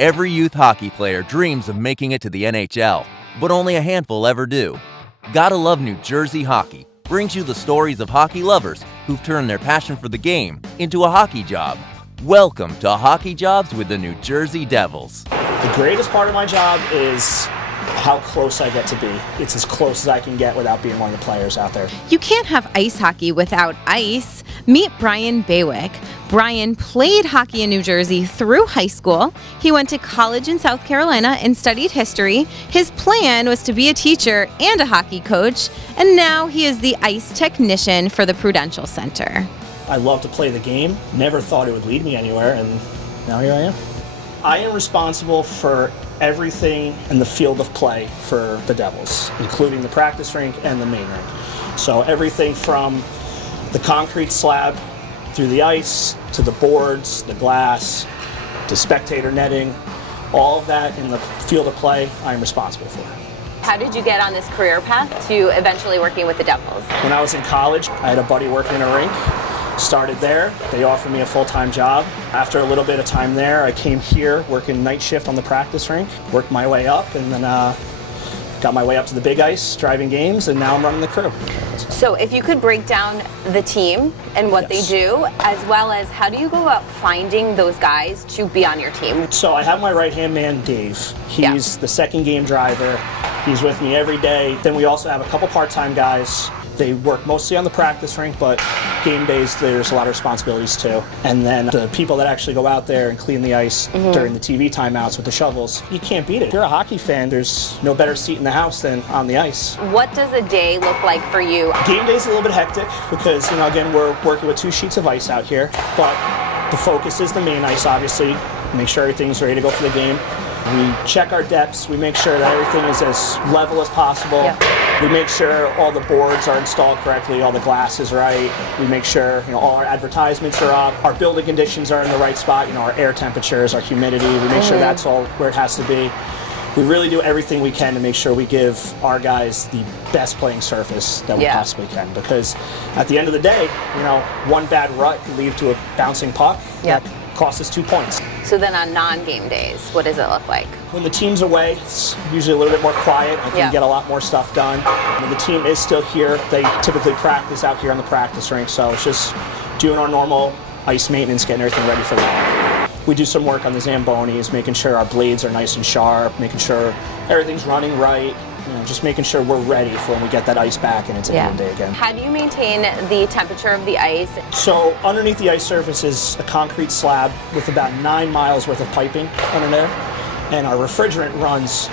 Every youth hockey player dreams of making it to the NHL, but only a handful ever do. Gotta Love New Jersey Hockey brings you the stories of hockey lovers who've turned their passion for the game into a hockey job. Welcome to Hockey Jobs with the New Jersey Devils. The greatest part of my job is how close I get to be. It's as close as I can get without being one of the players out there. You can't have ice hockey without ice. Meet Bryan Bawiec. Bryan played hockey in New Jersey through high school. He went to college in South Carolina and studied history. His plan was to be a teacher and a hockey coach, and now he is the ice technician for the Prudential Center. I love to play the game. Never thought it would lead me anywhere, and now here I am. I am responsible for everything in the field of play for the Devils, including the practice rink and the main rink. So everything from the concrete slab through the ice, to the boards, the glass, to spectator netting, all of that in the field of play, I'm responsible for. How did you get on this career path to eventually working with the Devils? When I was in college, I had a buddy working in a rink. Started there. They offered me a full-time job. After a little bit of time there, I came here working night shift on the practice rink, worked my way up, and then got my way up to the big ice, driving games, and now I'm running the crew. So if you could break down the team and what Yes. they do, as well as how do you go about finding those guys to be on your team? So I have my right-hand man, Dave. He's the second game driver. He's with me every day. Then we also have a couple part-time guys. They work mostly on the practice rink, but game days, there's a lot of responsibilities too. And then the people that actually go out there and clean the ice during the TV timeouts with the shovels, you can't beat it. If you're a hockey fan, there's no better seat in the house than on the ice. What does a day look like for you? Game day's a little bit hectic because, again, we're working with 2 sheets of ice out here, but the focus is the main ice, obviously. Make sure everything's ready to go for the game. We check our depths. We make sure that everything is as level as possible. Yep. We make sure all the boards are installed correctly, all the glass is right. We make sure all our advertisements are up. Our building conditions are in the right spot. Our air temperatures, our humidity. We make sure that's all where it has to be. We really do everything we can to make sure we give our guys the best playing surface that we possibly can. Because at the end of the day, one bad rut can lead to a bouncing puck that costs us 2 points. So then on non-game days, what does it look like? When the team's away, it's usually a little bit more quiet. I can get a lot more stuff done. When the team is still here, they typically practice out here on the practice rink, so it's just doing our normal ice maintenance, getting everything ready for that. We do some work on the Zambonis, making sure our blades are nice and sharp, making sure everything's running right, just making sure we're ready for when we get that ice back and it's a game day again. How do you maintain the temperature of the ice? So underneath the ice surface is a concrete slab with about 9 miles worth of piping under there, and our refrigerant runs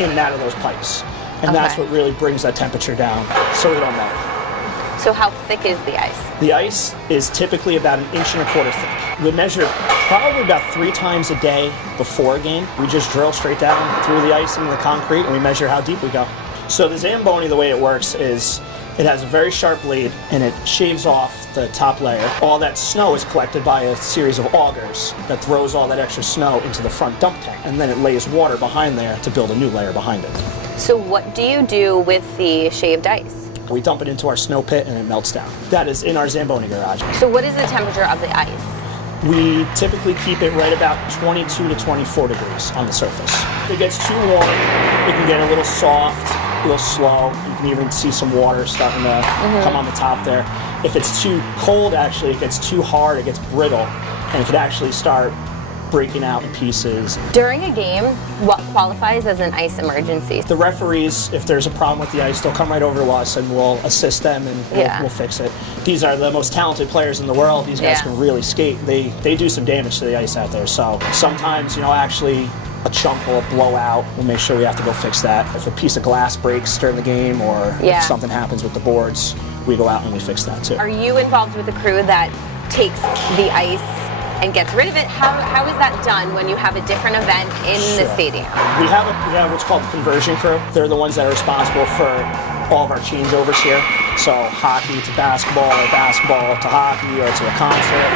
in and out of those pipes. And that's what really brings that temperature down so we don't melt. So how thick is the ice? The ice is typically about 1.25 inches thick. We measure probably about 3 times a day before a game. We just drill straight down through the ice into the concrete and we measure how deep we go. So the Zamboni, the way it works is it has a very sharp blade and it shaves off the top layer. All that snow is collected by a series of augers that throws all that extra snow into the front dump tank, and then it lays water behind there to build a new layer behind it. So what do you do with the shaved ice? We dump it into our snow pit and it melts down. That is in our Zamboni garage. So what is the temperature of the ice? We typically keep it right about 22 to 24 degrees on the surface. If it gets too warm, it can get a little soft, a little slow. You can even see some water starting to come on the top there. If it's too cold, actually, it gets too hard, it gets brittle, and it could actually start breaking out in pieces. During a game, what qualifies as an ice emergency? The referees, if there's a problem with the ice, they'll come right over to us and we'll assist them and we'll fix it. These are the most talented players in the world. These guys can really skate. They do some damage to the ice out there. So sometimes, actually a chunk will blow out. We'll make sure we have to go fix that. If a piece of glass breaks during the game or if something happens with the boards, we go out and we fix that too. Are you involved with a crew that takes the ice and gets rid of it? How is that done when you have a different event in the stadium? We have what's called the conversion crew. They're the ones that are responsible for all of our changeovers here. So hockey to basketball, or basketball to hockey, or to a concert.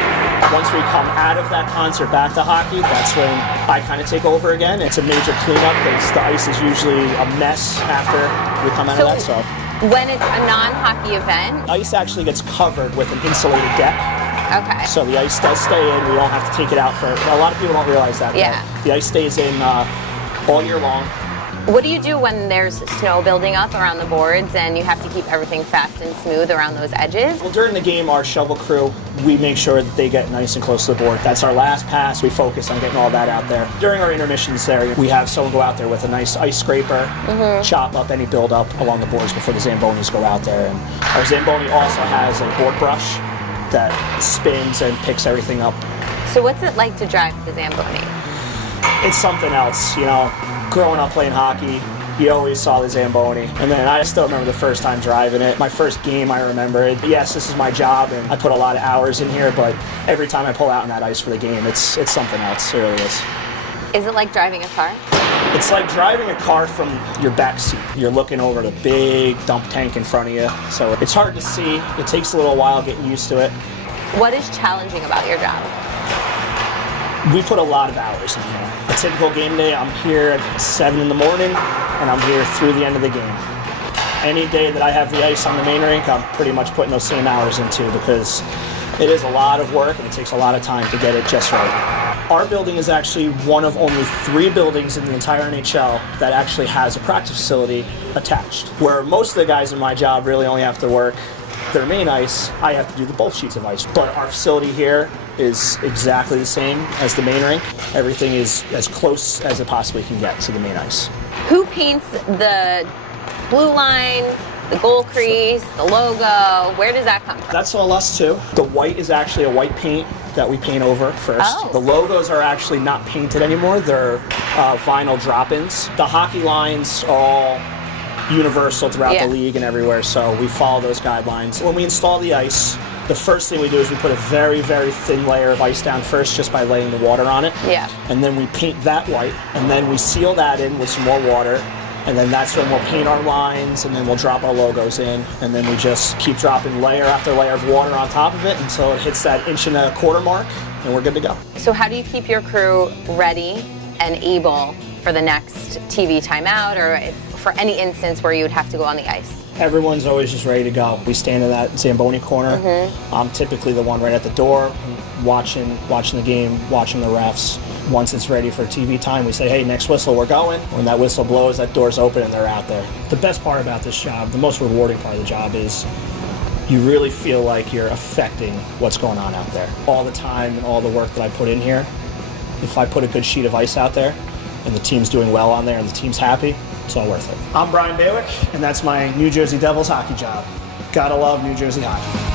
Once we come out of that concert back to hockey, that's when I kind of take over again. It's a major cleanup because the ice is usually a mess after we come out of that. So when it's a non-hockey event, ice actually gets covered with an insulated deck. Okay. So the ice does stay in. We don't have to take it out for, a lot of people don't realize that. Yeah. The ice stays in all year long. What do you do when there's snow building up around the boards and you have to keep everything fast and smooth around those edges? Well, during the game, our shovel crew, we make sure that they get nice and close to the board. That's our last pass. We focus on getting all that out there. During our intermissions there, we have someone go out there with a nice ice scraper, chop up any buildup along the boards before the Zambonis go out there. And our Zamboni also has a board brush that spins and picks everything up. So what's it like to drive the Zamboni? It's something else, you know. Growing up playing hockey, you always saw the Zamboni. And then I still remember the first time driving it. My first game, I remember it. Yes, this is my job, and I put a lot of hours in here, but every time I pull out on that ice for the game, it's something else. It really is. Is it like driving a car? It's like driving a car from your back seat. You're looking over the big dump tank in front of you. So it's hard to see. It takes a little while getting used to it. What is challenging about your job? We put a lot of hours in here. A typical game day, I'm here at 7 in the morning, and I'm here through the end of the game. Any day that I have the ice on the main rink, I'm pretty much putting those same hours into because it is a lot of work and it takes a lot of time to get it just right. Our building is actually one of only 3 buildings in the entire NHL that actually has a practice facility attached. Where most of the guys in my job really only have to work their main ice, I have to do the both sheets of ice. But our facility here is exactly the same as the main rink. Everything is as close as it possibly can get to the main ice. Who paints the blue line, the goal crease, the logo? Where does that come from? That's all us too. The white is actually a white paint that we paint over first. Oh. The logos are actually not painted anymore. They're vinyl drop-ins. The hockey lines are all universal throughout the league and everywhere, so we follow those guidelines. When we install the ice, the first thing we do is we put a very, very thin layer of ice down first just by laying the water on it. Yeah. And then we paint that white, and then we seal that in with some more water, and then that's when we'll paint our lines, and then we'll drop our logos in, and then we just keep dropping layer after layer of water on top of it until it hits that 1.25 inch mark, and we're good to go. So how do you keep your crew ready and able for the next TV timeout or for any instance where you would have to go on the ice? Everyone's always just ready to go. We stand in that Zamboni corner. I'm typically the one right at the door, watching the game, watching the refs. Once it's ready for TV time, we say, hey, next whistle, we're going. When that whistle blows, that door's open and they're out there. The best part about this job, the most rewarding part of the job is you really feel like you're affecting what's going on out there. All the time and all the work that I put in here, if I put a good sheet of ice out there and the team's doing well on there and the team's happy, it's all worth it. I'm Bryan Bawiec, and that's my New Jersey Devils hockey job. Gotta love New Jersey hockey.